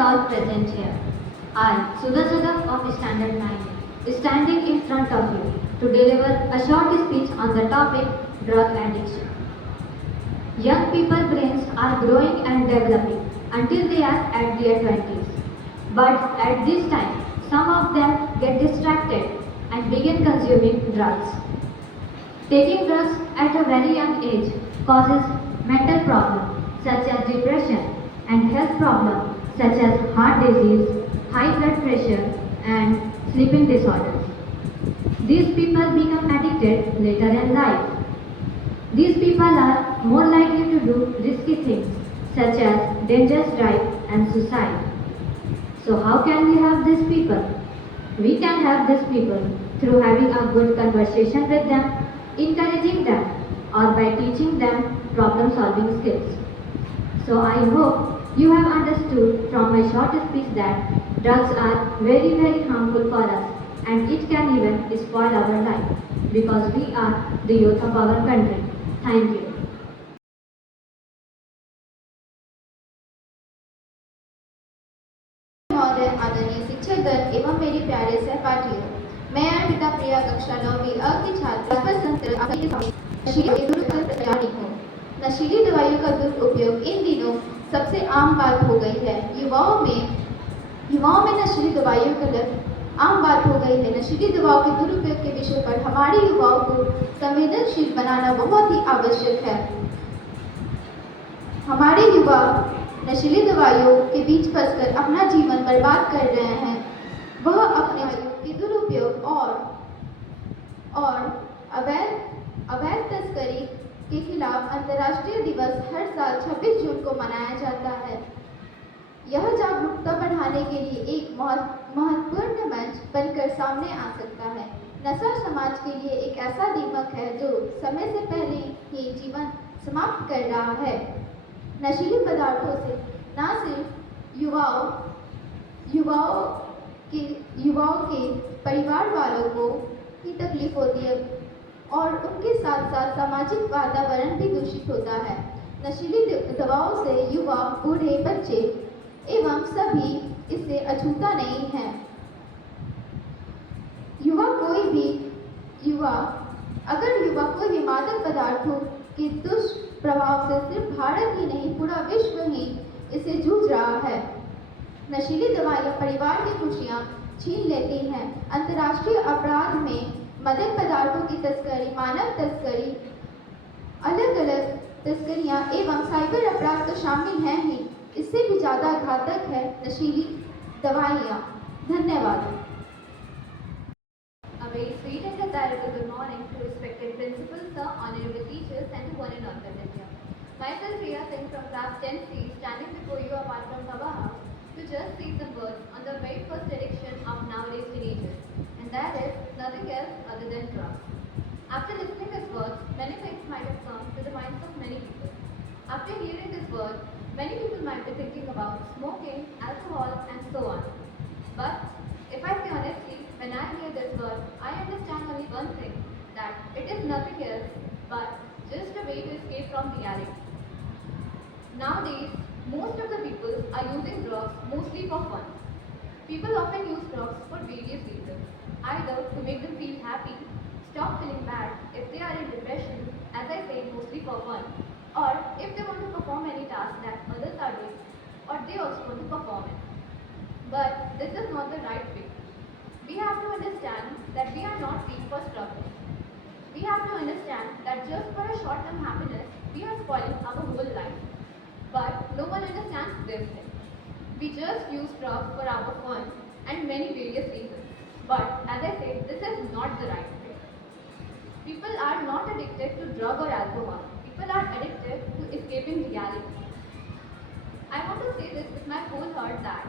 all present here. I, Sudha Jadhav of Standard 9, is standing in front of you to deliver a short speech on the topic drug addiction. Young people brains are growing and developing until they are at their 20s. But at this time, some of them get distracted and begin consuming drugs. Taking drugs at a very young age causes mental problems such as depression and health problems such as heart disease, high blood pressure, and sleeping disorders. These people become addicted later in life. These people are more likely to do risky things such as dangerous drive and suicide. So how can we help these people? We can help these people through having a good conversation with them, encouraging them, or by teaching them problem solving skills. So I hope you have understood from my short speech that drugs are very harmful for us and it can even spoil our life because we are the youth of our country. Thank you. महोदय, आदरणीय शिक्षकगण एवं मेरे प्यारे सहपाठियों, मैं अर्पिता प्रिया कक्षा 9वीं अ की छात्रा हूँ। नशीली दवाइयों का दुरुपयोग इन दिनों सबसे आम बात हो गई है। युवाओं में नशीली दवाइयों का लत आम बात हो गई है। नशीली दवाओं के दुरुपयोग के विषय पर हमारे युवाओं को संवेदनशील बनाना बहुत ही आवश्यक है। हमारे युवा नशीली दवाइयों के बीच फंसकर अपना जीवन बर्बाद कर रहे हैं। वह अपने आयु के दुरुपयोग और अवैध तस्करी के खिलाफ अंतर्राष्ट्रीय दिवस हर साल 26 जून को मनाया जाता है। यह जागरूकता बढ़ाने के लिए एक महत्वपूर्ण मंच बनकर सामने आ सकता है। नशा समाज के लिए एक ऐसा दीमक है जो समय से पहले ही जीवन समाप्त कर रहा है। नशीले पदार्थों से न सिर्फ युवाओं के परिवार वालों को ही तकलीफ होती है और उनके साथ साथ सामाजिक वातावरण भी दूषित होता है। नशीली दवाओं से युवा, बूढ़े, बच्चे एवं सभी इससे अछूता नहीं है। अगर युवा कोई भी मादक पदार्थों के दुष्प्रभाव से सिर्फ भारत ही नहीं पूरा विश्व ही इसे जूझ रहा है। नशीली दवाइयाँ परिवार की खुशियाँ छीन लेती हैं। अंतर्राष्ट्रीय अपराध में मादक पदार्थों की तस्करी, मानव तस्करी, अलग-अलग तस्करियाँ एवं साइबर अपराध तो शामिल हैं ही। इससे भी ज़्यादा घातक है नशीली दवाइयाँ। धन्यवाद। A very sweet and rhetorical good morning to respected principals, sir, honorable teachers, and to one and all present here. Myself, Riya Singh from class 10C, standing before you apart from Baba House to just say some words on the very first addiction of nowadays teenagers, and that is nothing else other than drugs. After listening these words, many things might have come to the minds of many people. After hearing this word, many people might be thinking about smoking, alcohol, and so on. But if I say honestly, when I hear this word, I understand only one thing, that it is nothing else but just a way to escape from reality. Nowadays, most of the people are using drugs mostly for fun. People often use drugs for various reasons, either to make them feel happy, stop feeling bad if they are in depression, as I say, mostly for fun, or if they want to perform any task that others are doing, or they also want to perform it. But this is not the right way. We have to understand that we are not weak for struggle. We have to understand that just for a short-term happiness, we are spoiling our whole life. But no one understands this thing. We just use drugs for our fun and many various reasons. But as I said, this is not the right way. People are not addicted to drug or alcohol. People are addicted to escaping reality. I want to say this with my whole heart that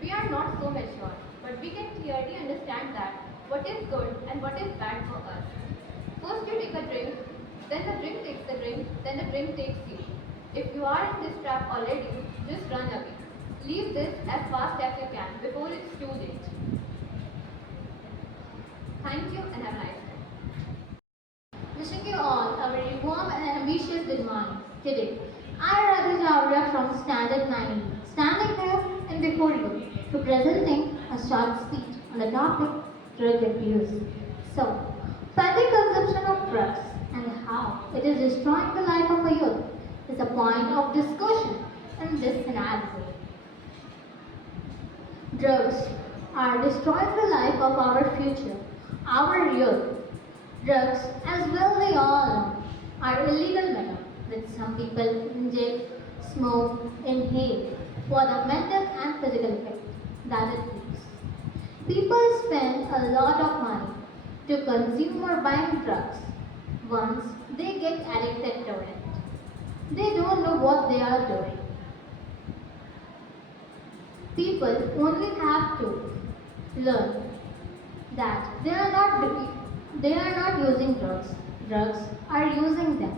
we are not so mature, but we can clearly understand that what is good and what is bad for us. First you take a drink, then the drink takes the drink, then the drink takes you. If you are in this trap already, just run away. Leave this as fast as you can before it's too late. Thank you and have a nice day. Wishing you all a very warm and ambitious good morning. Today, I am Radha Javra from Standard 9, standing here and before you to presenting a short speech on the topic drug abuse. So, further consumption of drugs and how it is destroying the life of a youth is a point of discussion in this scenario. Drugs are destroying the life of our future, our youth. Drugs, as well they all know, are illegal matter that some people inject, smoke, inhale for the mental and physical effect that it leaves. People spend a lot of money to consume or buying drugs. Once they get addicted to it, they don't know what they are doing. People only have to learn that they are not using drugs. Drugs are using them.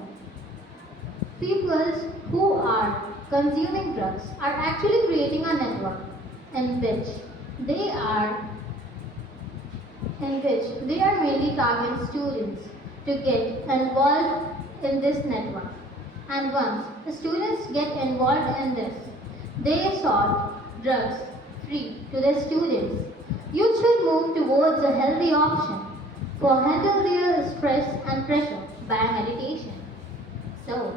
People who are consuming drugs are actually creating a network in which they are mainly targeting students to get involved in this network. And once the students get involved in this, they sort drugs free to the students. Youth should move towards a healthy option for handle their stress and pressure by meditation. So,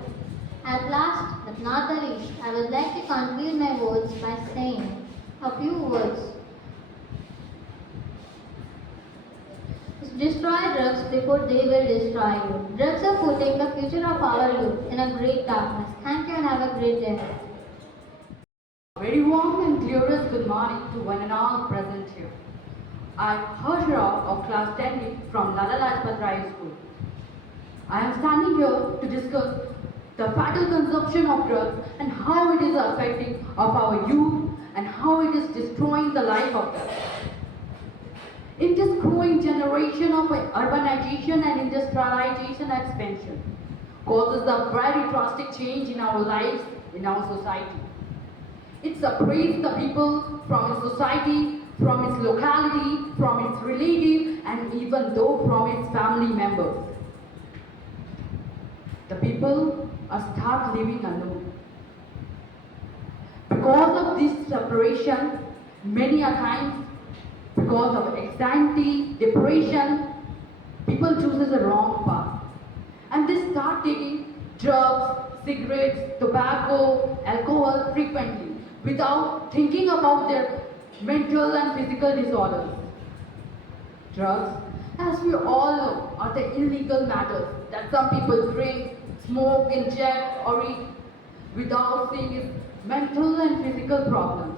at last but not the least, I would like to conclude my words by saying a few words. Destroy drugs before they will destroy you. Drugs are putting the future of our youth in a great darkness. Thank you and have a great day. Very warm and glorious good morning to one and all present here. I'm Harsh Rao of class 10 from Lala Lajpat Rai School. I am standing here to discuss the fatal consumption of drugs and how it is affecting of our youth and how it is destroying the life of them. In this growing generation of urbanization and industrialization expansion causes a very drastic change in our lives, in our society. It separates the people from its society, from its locality, from its relative, and even though from its family members. The people are start living alone. Because of this separation, many a times, because of anxiety, depression, people chooses the wrong path. And they start taking drugs, cigarettes, tobacco, alcohol frequently without thinking about their mental and physical disorders. Drugs, as we all know, are the illegal matters that some people drink, smoke, inject, or eat without seeing its mental and physical problems.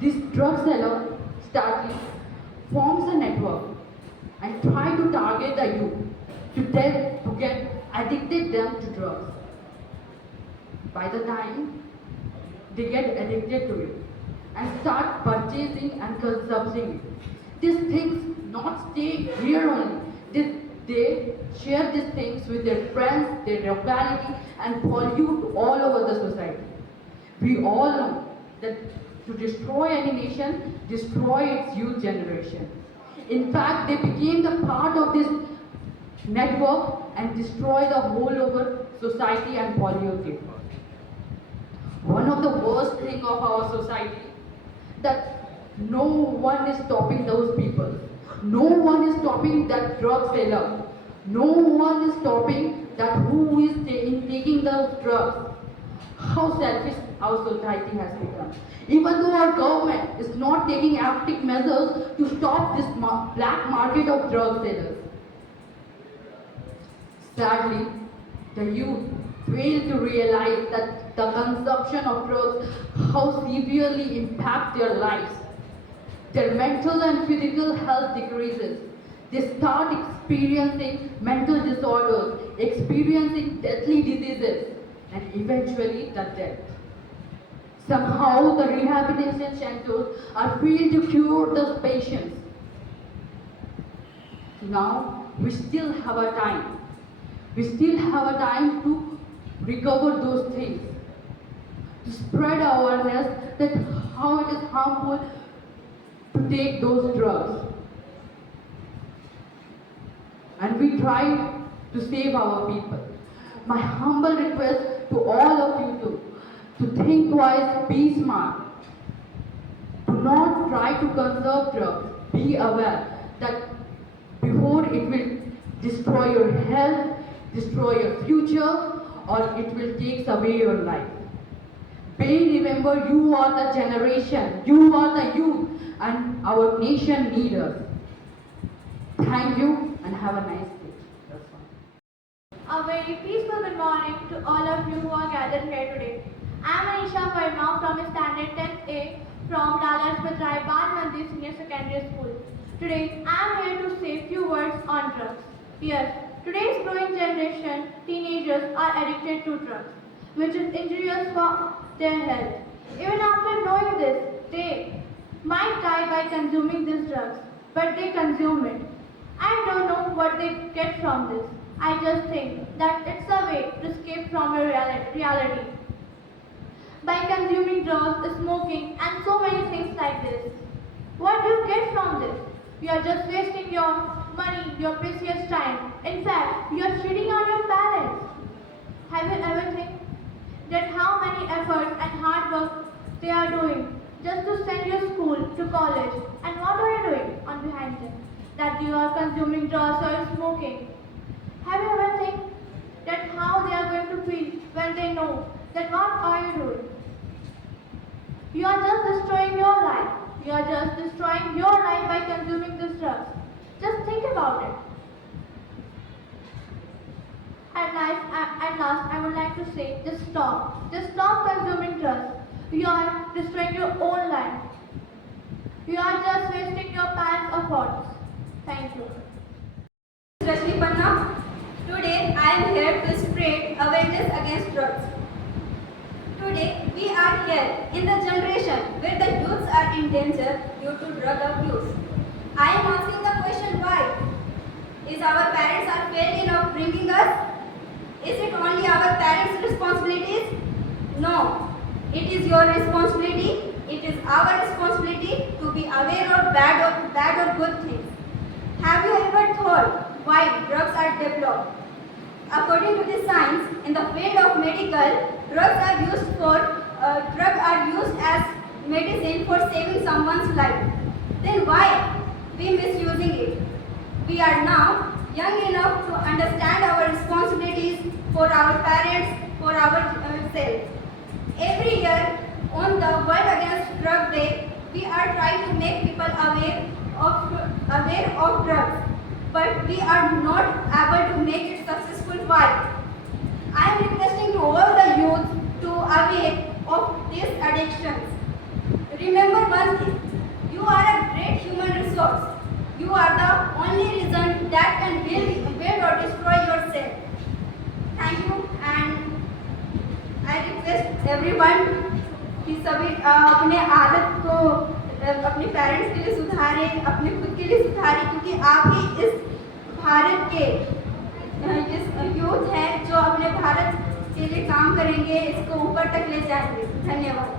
This drug seller startly forms a network and try to target the youth to get addicted them to drugs. By the time they get addicted to it and start purchasing and consuming it, these things not stay here only. They share these things with their friends, their locality, and pollute all over the society. We all know that to destroy any nation, destroy its youth generation. In fact, they became the part of this network and destroy the whole over society and pollute it. One of the worst thing of our society that no one is stopping those people. No one is stopping that drug seller. No one is stopping that who is taking those drugs. How selfish our society has become. Even though our government is not taking active measures to stop this black market of drug sellers. Sadly, the youth fail to realize that the consumption of drugs, how severely impact their lives. Their mental and physical health decreases. They start experiencing mental disorders, experiencing deadly diseases, and eventually the death. Somehow the rehabilitation centers are failed to cure those patients. Now we still have a time. We still have a time to recover those things. To spread awareness that how it is harmful to take those drugs. And we try to save our people. My humble request to all of you to think twice, be smart. Do not try to conserve drugs. Be aware that before it will destroy your health, destroy your future, or it will take away your life. Be remember, you are the generation, you are the youth, and our nation needs us. Thank you and have a nice day. That's all. A very peaceful good morning to all of you who are gathered here today. I am Anisha Verma from Standard 10th A from Lala Lajpat Rai Bal Mandir Senior Secondary School. Today I am here to say a few words on drugs. Yes, today's growing generation, teenagers are addicted to drugs, which is injurious for their health. Even after knowing this, they might die by consuming these drugs, but they consume it. I don't know what they get from this. I just think that it's a way to escape from your reality. By consuming drugs, smoking, and so many things like this. What do you get from this? You are just wasting your money, your precious time. In fact, you are cheating on your parents. Have you ever think that how many efforts and hard work they are doing just to send you to school, to college, and what are you doing on behind them? That you are consuming drugs or smoking. Have you ever think that how they are going to feel when they know that what are you doing? You are just destroying your life. You are just destroying your life by consuming this drugs. Just think about it. At last, I would like to say, just stop. Just stop consuming drugs. You are destroying your own life. You are just wasting your parents' efforts. Thank you. Rashmi Panna. Today I am here to spread awareness against drugs. Today we are here in the generation where the youths are in danger due to drug abuse. I am asking the question why? Is our parents are failing of bringing us? Is it only our parents' responsibilities? No. It is your responsibility. It is our responsibility to be aware of bad or good things. Have you ever thought why drugs are developed? According to the science, in the field of medical, drugs are used as medicine for saving someone's life. Then why we misusing it? We are now young enough to understand our responsibilities for our parents, for ourselves. Every year on the World Against Drug Day, we are trying to make people aware of drugs, but we are not able to make it successful. Why? I am requesting to all the youth to aware of these addictions. Remember one thing, you are a great human resource. You are the only reason that can build or destroy yourself. Thank you, and I request everyone कि सभी अपने आदत को अपने parents के लिए सुधारें, अपने खुद के लिए सुधारें, क्योंकि आप ही इस भारत के इस यूथ हैं जो अपने भारत के लिए काम करेंगे, इसको ऊपर तक ले जाएंगे। धन्यवाद।